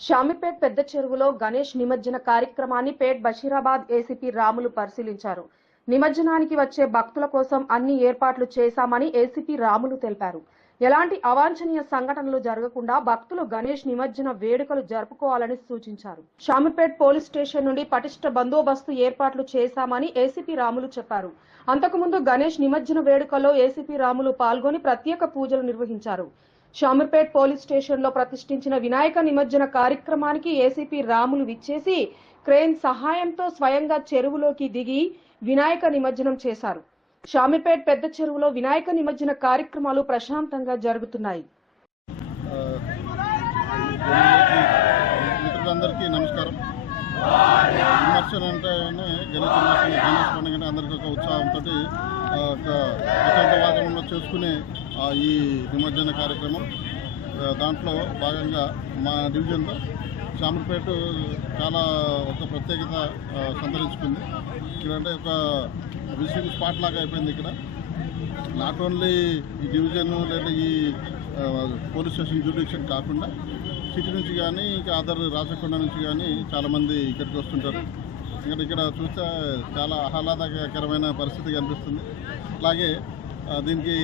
షామిపేట్ పెద్ద చెరువులో గణేష్ నిమజ్జన కార్యక్రమాన్ని పేట్ బషీరాబాద్ ఏసీపీ రాములు పరిశీలించారు. నిమజ్జనానికి వచ్చే భక్తుల కోసం అన్ని ఏర్పాట్లు చేశామని ఏసీపీ రాములు తెలిపారు. ఎలాంటి అవాంఛనీయ సంఘటనలు జరగకుండా భక్తులు గణేష్ నిమజ్జన వేడుకలు జరుపుకోవాలని సూచించారు. షామిపేట్ పోలీస్ స్టేషన్ నుండి పటిష్ట బందోబస్తు ఏర్పాట్లు చేశామని ఏసీపీ రాములు చెప్పారు. అంతకుముందు గణేష్ నిమజ్జన వేడుకల్లో ఏసీపీ రాములు పాల్గొని ప్రత్యేక పూజలు నిర్వహించారు. షామీర్పేట్ పోలీస్ స్టేషన్లో ప్రతిష్ఠించిన వినాయక నిమజ్జన కార్యక్రమానికి ఏసీపీ రాములు విచ్చేసి క్రేన్ సహాయంతో స్వయంగా చెరువులోకి దిగి వినాయక నిమజ్జనం చేశారు. షామిపేట్ పెద్ద చెరువులో వినాయక నిమజ్జన కార్యక్రమాలు ప్రశాంతంగా జరుగుతున్నాయి. మిత్రులందరికీ నమస్కారం. విమర్శన అంటేనే గణేష్ గణేష్ పండుగ అంటే అందరికీ ఒక ఉత్సాహంతో ఒక ప్రశాంత వాతావరణంలో చేసుకునే ఈ నిమజ్జన కార్యక్రమం. దాంట్లో భాగంగా మా డివిజన్లో షామర్పేట చాలా ఒక ప్రత్యేకత సంతరించుకుంది. ఇక్కడంటే ఒక విజిటింగ్ స్పాట్ లాగా అయిపోయింది ఇక్కడ. నాట్ ఓన్లీ ఈ డివిజన్ లేదా ఈ పోలీస్ స్టేషన్ జ్యూడిక్షన్ కాకుండా సిటీ నుంచి కానీ ఇంకా అదర్ రాచకొండ నుంచి కానీ చాలామంది ఇక్కడికి వస్తుంటారు. ఇక్కడ ఇక్కడ చూస్తే చాలా ఆహ్లాదకరమైన పరిస్థితి కనిపిస్తుంది. అలాగే దీనికి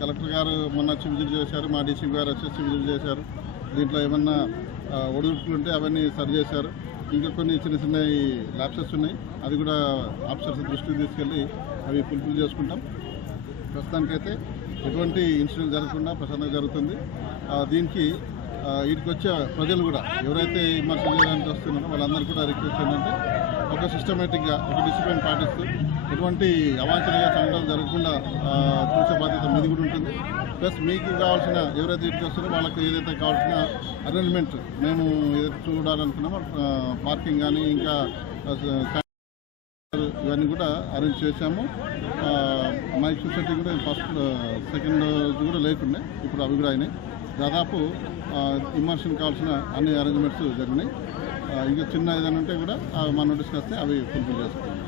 కలెక్టర్ గారు మొన్న వచ్చి విజిట్ చేశారు మా డీసీ గారు వచ్చేసి విజిట్ చేశారు. దీంట్లో ఏమన్నా ఆ, ఒడిదుడుకులు ఉంటే అవన్నీ సరి చేశారు. ఇంకా కొన్ని చిన్న చిన్న ల్యాప్సెస్ ఉన్నాయి. అది కూడా ఆఫీసర్స్ దృష్టికి తీసుకెళ్ళి అవి ఫుల్ఫిల్ చేసుకుంటాం. ప్రస్తుతానికైతే ఎటువంటి ఇన్సిడెంట్ జరగకుండా ప్రశాంతంగా జరుగుతుంది. దీనికి వీటికి వచ్చే ప్రజలు కూడా ఎవరైతే విమర్శలు చేయడానికి వస్తున్నారో వాళ్ళందరూ కూడా రిక్వెస్ట్ ఏంటంటే ఒక సిస్టమేటిక్గా ఒక డిసిప్లిన్ పాటిస్తూ ఎటువంటి అవాంఛనీయ సంఘటనలు జరగకుండా చూసే బాధ్యత మీది కూడా ఉంటుంది. ప్లస్ మీకు కావాల్సిన ఎవరైతే ఇచ్చేస్తారో వాళ్ళకి ఏదైతే కావాల్సిన అరేంజ్మెంట్ మేము ఏదైతే చూడాలనుకున్నామో పార్కింగ్ కానీ ఇంకా ఇవన్నీ కూడా అరేంజ్ చేశాము. మైక్ ఫెసిలిటీ కూడా ఫస్ట్ సెకండ్ రోజు కూడా లేకుండే ఇప్పుడు అవి కూడా అయినాయి. దాదాపు ఇమర్షన్ కావాల్సిన అన్ని అరేంజ్మెంట్స్ జరిగినాయి. ఇంకా చిన్న ఏదైనా ఉంటే కూడా ఆ, మా వస్తే అవి ఫుల్ఫిల్ చేసుకుంటాం.